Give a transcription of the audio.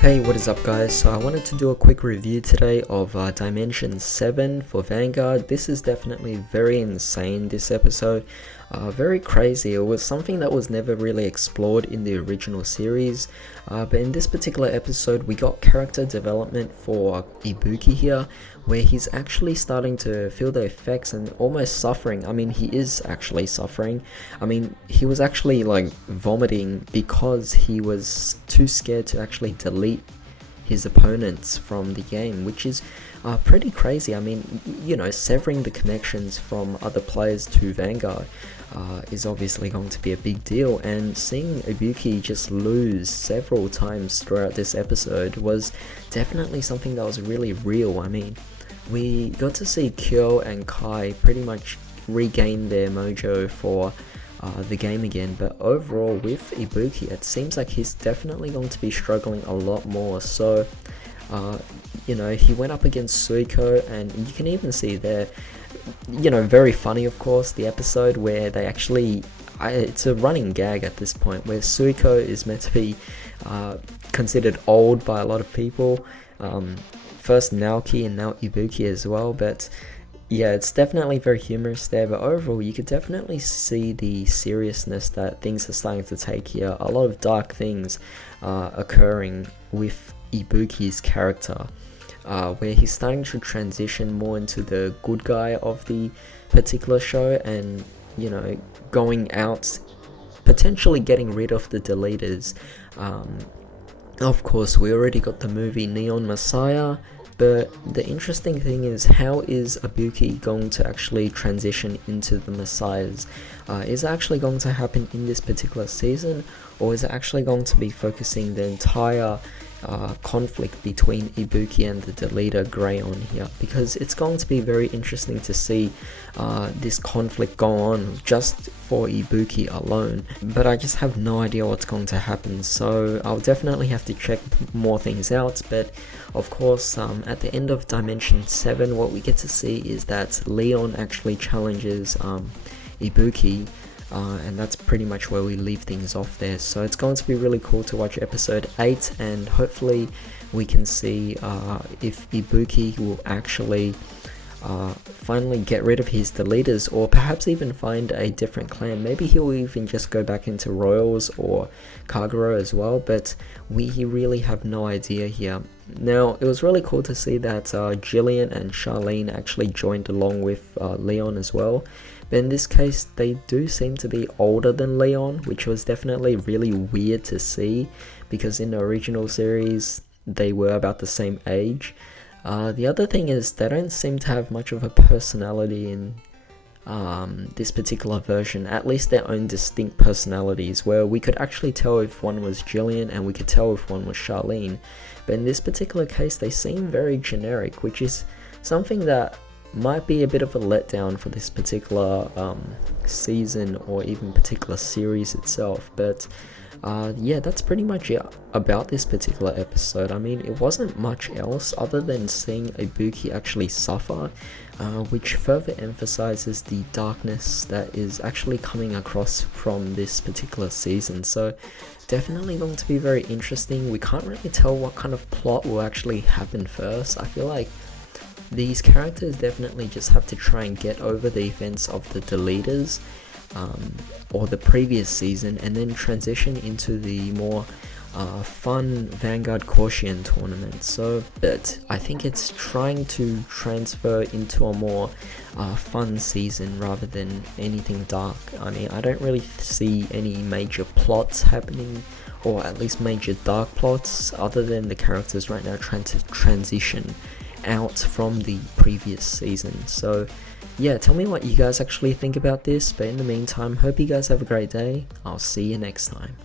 Hey, what is up guys? So I wanted to do a quick review today of Dimension 7 for Vanguard. This is definitely very insane, this episode. Very crazy. It was something that was never really explored in the original series. But in this particular episode, we got character development for Ibuki here, where he's actually starting to feel the effects and almost suffering. I mean, he is actually suffering. I mean, he was actually like vomiting because he was too scared to actually delete his opponents from the game, which is pretty crazy. I mean, severing the connections from other players to Vanguard is obviously going to be a big deal, and seeing Ibuki just lose several times throughout this episode was definitely something that was really real. I mean, we got to see Kyo and Kai pretty much regain their mojo for the game again, but overall with Ibuki it seems like he's definitely going to be struggling a lot more. So he went up against Suiko, and you can even see there, very funny of course, the episode where they actually, it's a running gag at this point, where Suiko is meant to be considered old by a lot of people, first Naoki and now Ibuki as well, but yeah, it's definitely very humorous there. But overall you could definitely see the seriousness that things are starting to take here. A lot of dark things occurring with Ibuki's character, where he's starting to transition more into the good guy of the particular show, and going out, potentially getting rid of the deleters. Of course, we already got the movie Neon Messiah, but the interesting thing is, how is Ibuki going to actually transition into the Messiahs? Is it actually going to happen in this particular season, or is it actually going to be focusing the entire conflict between Ibuki and the deleter Greion here? Because it's going to be very interesting to see this conflict go on just for Ibuki alone, but I just have no idea what's going to happen, so I'll definitely have to check more things out. But of course, at the end of Dimension 7, what we get to see is that Leon actually challenges Ibuki, and that's pretty much where we leave things off there. So it's going to be really cool to watch episode 8, and hopefully we can see if Ibuki will actually finally get rid of his deleters, or perhaps even find a different clan. Maybe he'll even just go back into Royals or Kagero as well, but we really have no idea here. Now, it was really cool to see that Jillian and Charlene actually joined along with Leon as well. But in this case, they do seem to be older than Leon, which was definitely really weird to see, because in the original series, they were about the same age. The other thing is, they don't seem to have much of a personality in this particular version, at least their own distinct personalities, where we could actually tell if one was Jillian and we could tell if one was Charlene. But in this particular case, they seem very generic, which is something that might be a bit of a letdown for this particular season, or even particular series itself. But yeah, that's pretty much it about this particular episode. I mean, it wasn't much else other than seeing Ibuki actually suffer, which further emphasizes the darkness that is actually coming across from this particular season. So definitely going to be very interesting. We can't really tell what kind of plot will actually happen first. I feel like these characters definitely just have to try and get over the events of the deleters, or the previous season, and then transition into the more fun Vanguard Koshien tournament. So, but I think it's trying to transfer into a more fun season rather than anything dark. I mean, I don't really see any major plots happening, or at least major dark plots, other than the characters right now trying to transition out from the previous season. So yeah, tell me what you guys actually think about this, but in the meantime, hope you guys have a great day. I'll see you next time.